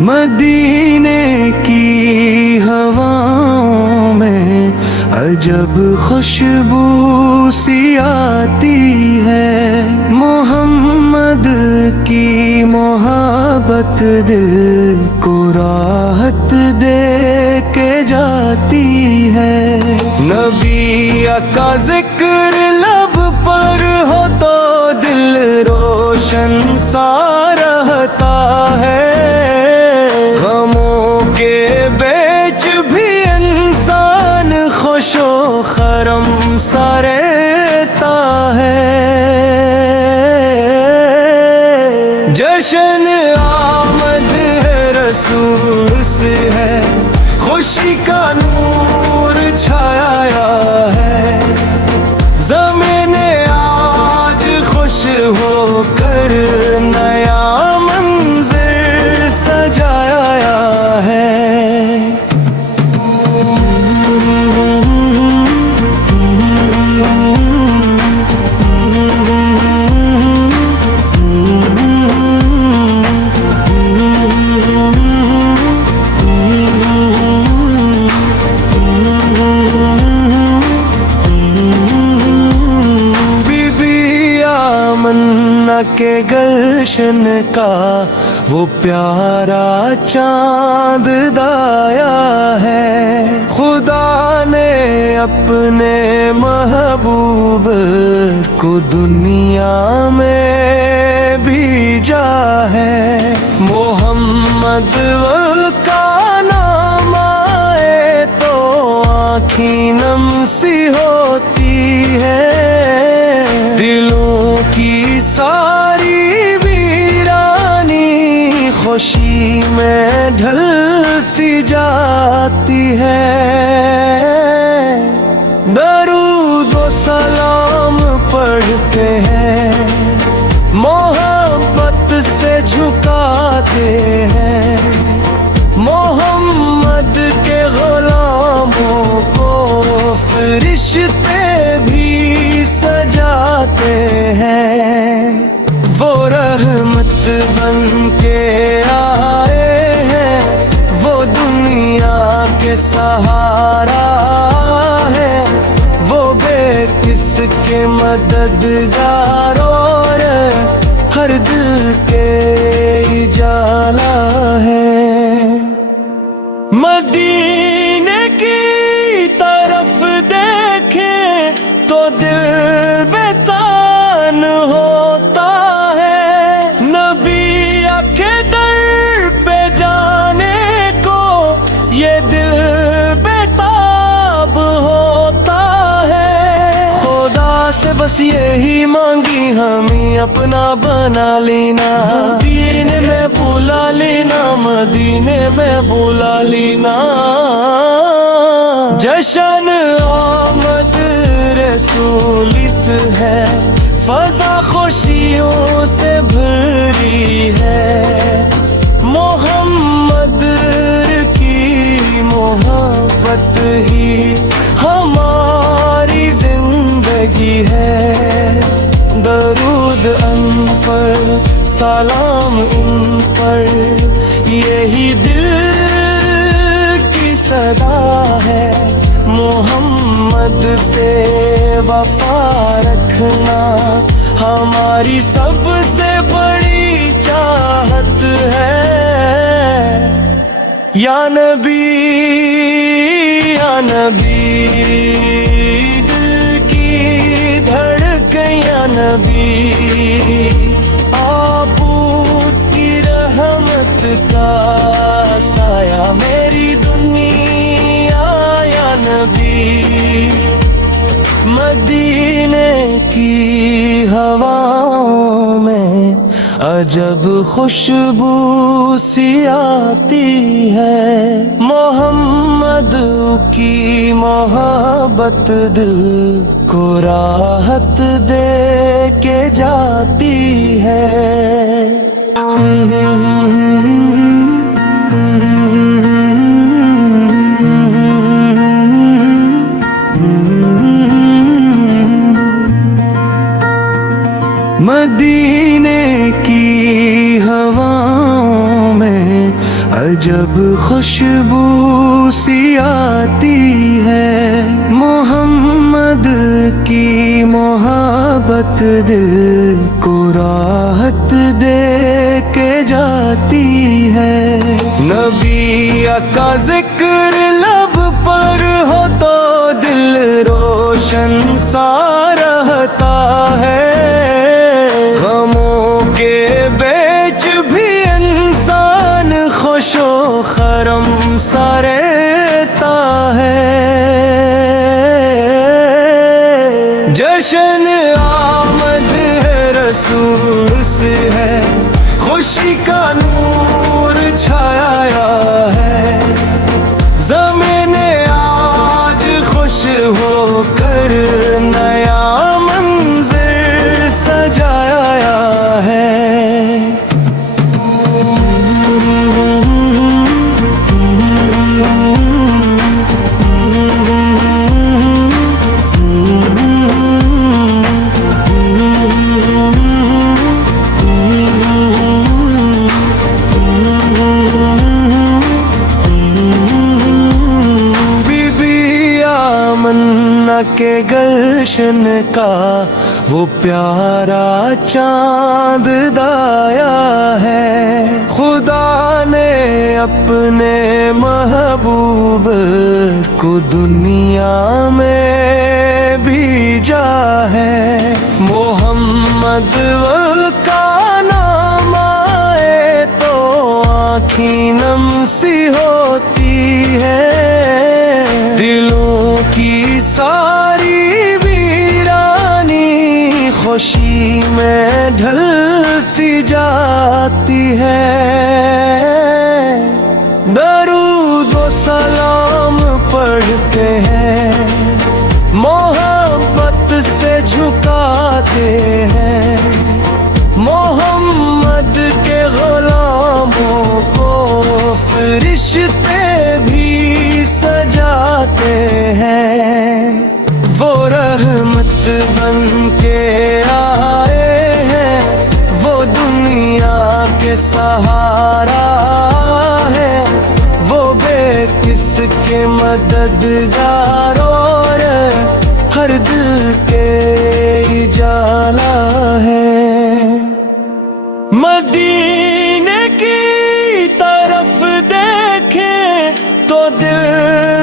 مدینے کی ہواؤں میں عجب خوشبو سی آتی ہے، محمد کی محبت دل کو راحت دے کے جاتی ہے۔ نبی کا ذکر لب پر ہو تو دل روشن سا رہتا ہے، غموں کے بیچ بھی انسان خوش و خرم سا رہتا ہے۔ جشن آمد رسول سے ہے، خوشی کا نور چھایا ہے، زمین آج خوش ہو کر نیا منظر سجایا ہے۔ کے گلشن کا وہ پیارا چاند دایا ہے، خدا نے اپنے محبوب کو دنیا میں بھیجا ہے۔ محمد کا نام آئے تو آنکھیں نم سی ہوتی ہے، دلوں کی ساری ویرانی خوشی میں ڈھل سی جاتی ہے۔ درود و سلام پڑھتے ہیں، محبت سے جھکاتے ہیں، محمد کے غلاموں کو فرشتے بھی سجاتے ہیں۔ وہ رحمت بن کے آئے ہیں، وہ دنیا کے سہارا ہے، وہ بے کس کے مددگار اور ہر دل کے اجالا ہے۔ مدینے کی طرف دیکھیں تو دل بیتان ہوتا ہے، نبی کے در پہ جانے کو یہ دل بیتاب ہوتا ہے۔ خدا سے بس یہی مانگی ہمیں اپنا بنا لینا، مدینے میں بلا لینا، مدینے میں بلا لینا۔ جشن آمد رسول سے ہے، فضا خوشیوں سے بھری ہے، محمد کی محبت ہی ہماری زندگی ہے۔ درود ان پر، سلام ان پر، یہی دل کی صدا ہے، محمد سے وفا رکھنا ہماری سب سے بڑی چاہت ہے۔ یا نبی، یا نبی، دل کی دھڑکن یا نبی، آبود کی رحمت کا سایہ میری دنیا یا نبی۔ مدینے کی ہواؤں میں عجب خوشبو سی آتی ہے، محمد کی محبت دل کو راحت دے کے جاتی ہے۔ मदीने की हवाओं में अजब खुशबू सी आती है। मोहम्मद की मोहब्बत दिल को राहत दे के जाती है। नबी का जिक्र लब पर हो तो दिल रोशन सा रहता है। गमों के बीच भी इंसान खुशो खरम सा रहता है। जश्न आमद है रसूल से है, खुशी का नूर छाया है। ज़मीन आज खुश होकर नया मंज़र सजाया है। के गलशन का वो प्यारा चांद दाया है। खुदा ने अपने महबूब को दुनिया में भेजा है। मोहम्मद का नाम आए तो आँखें नम सी होती है। दिलों की सारी वीरानी खुशी में ढल सी जाती है। दरूद व सलाम पढ़ते हैं, मोहब्बत से झुकाते हैं। मोहम्मद के गुलामों को फरिश्ते भी सजाते हैं। वो रहमत बन के आए हैं, वो दुनिया के सहारा है। वो बेकिस के मददगार और हर दिल के उजाला है। मदीने की तरफ देखें तो दिल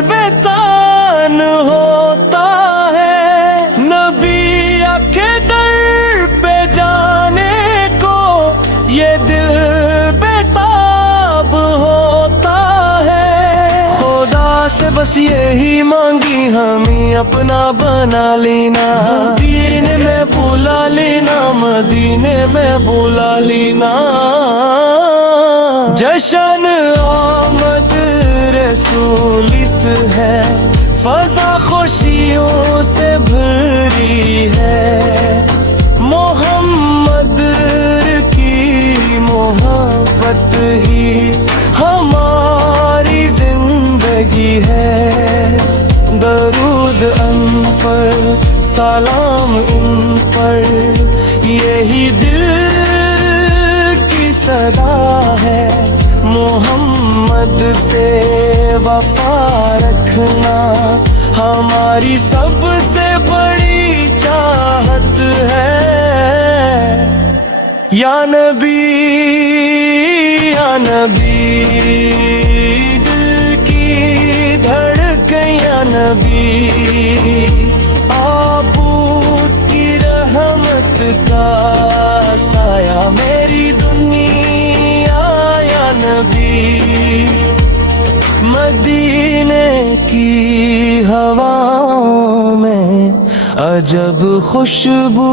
बेतान होता है। नबी के दर पे जाने को ये दिल बेताब होता है। खुदा से बस यही मांगी हमें अपना बना लेना। मदीने में बुला लेना, मदीने में बुला लेना। जश्न आमद रसूलिस है, फजा खुशियों से भरी है। मोहम्मद की मोहब्बत ही हमारी जिंदगी है। दरूद अन पर, सलाम इन पर, यही दिल की सदा है। मोहम्मद से वफा रखना हमारी सबसे बड़ी चाहत है। या नबी, या नबी, दिल की धड़कन या नबी। आबूद की रहमत का साया मेरी दुनिया या नबी। मदीने की हवाओं में अजब खुशबू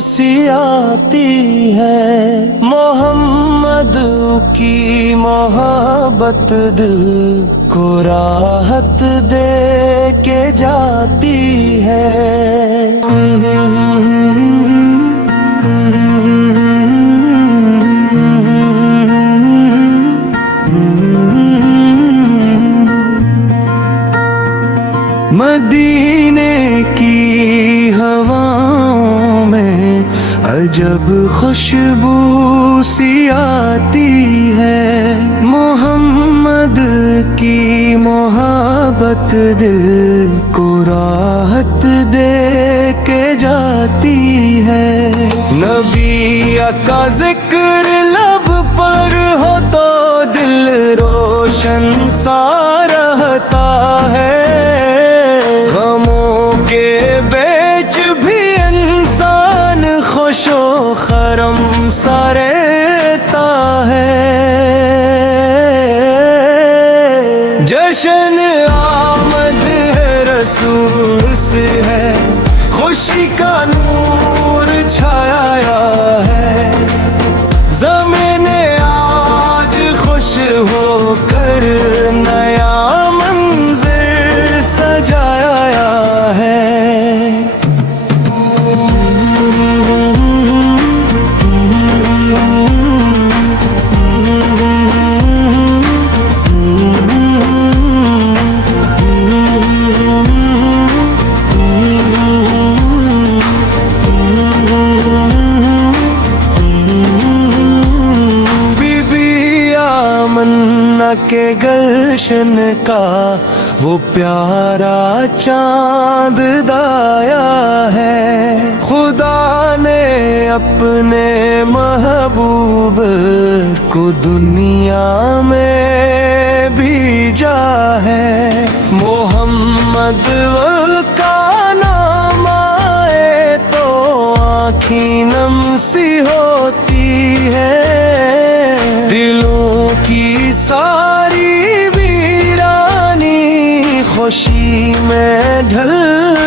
सी आती है। मोहम्मद की मोहब्बत दिल को राहत दे के जाती है। मदीने की हवाओं में अजब खुशबू सी आती है। मोहम्मद की मोहब्बत दिल को राहत दे के जाती है। नबी का जिक्र लब पर हो तो दिल रोशन सा रहता है। गमों के बीच भी इंसान खुशो खरम सा रहता है। जश्न आमद है रसूल से है, खुशी का नूर छाया है। ज़मीन आज खुश होकर नया मंज़र सजाया है। के गलशन का वो प्यारा चांद दाया है। खुदा ने अपने महबूब को दुनिया में भेजा है। मोहम्मद का नाम आए तो आँखी नम सी होती है। दिलों की सारी वीरानी खुशी में ढल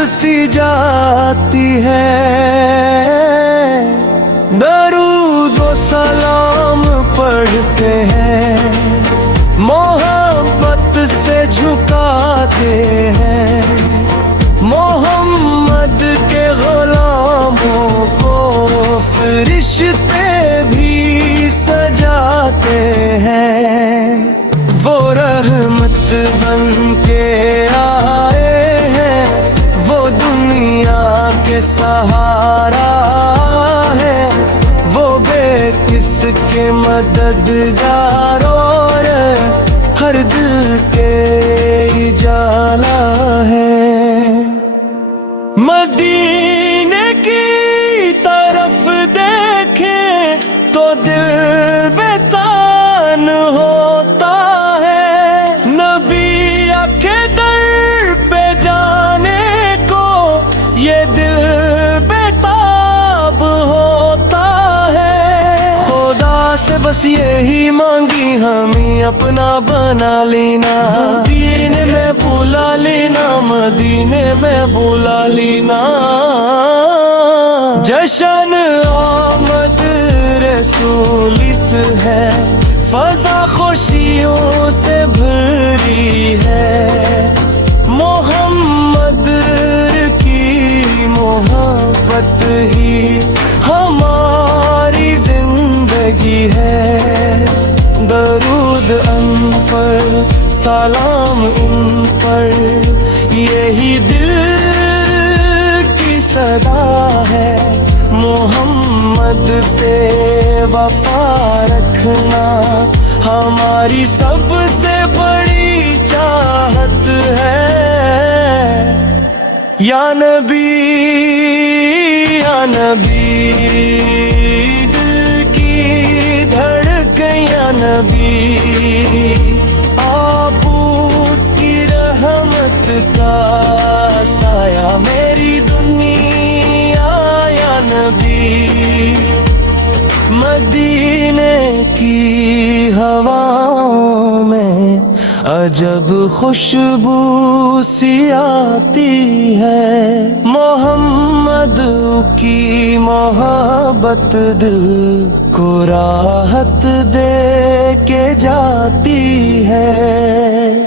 सी जाती है। दरूद व सलाम पढ़ते हैं, मोहब्बत से झुकाते हैं। मोहम्मद के गुलामों को फरिश्ते भी सजाते हैं। वो रहमत बन के आए हैं, वो दुनिया के सहारा है। वो बेकिस के मददगार और हर दिल के उजाला है। मदीने की तरफ देखें तो दिल बेतान होता है। नबी के दर पे जाने को ये दिल बेताब होता है। खुदा से बस यही मांगी हमें अपना बना लेना। मदीने में बुला लेना, मदीने में बुला लेना। जश्न आमद रसूलिस है, फजा खुशियों से भरी है। मोहम्मद की मोहब्बत ही हमारी जिंदगी है। दरूद अन पर सलाम इन पर, यही दिल की सदा है। मोहम्मद से वफा रखना हमारी सबसे बड़ी चाहत है। या नबी दिल की धड़कन या नबी, आबूद की रहमत का साया मेरी दुनिया। या नबी मदीने की हवाओं में अजब खुशबू सी आती है। मोहम्मद की मोहब्बत दिल को राहत दे के जाती है।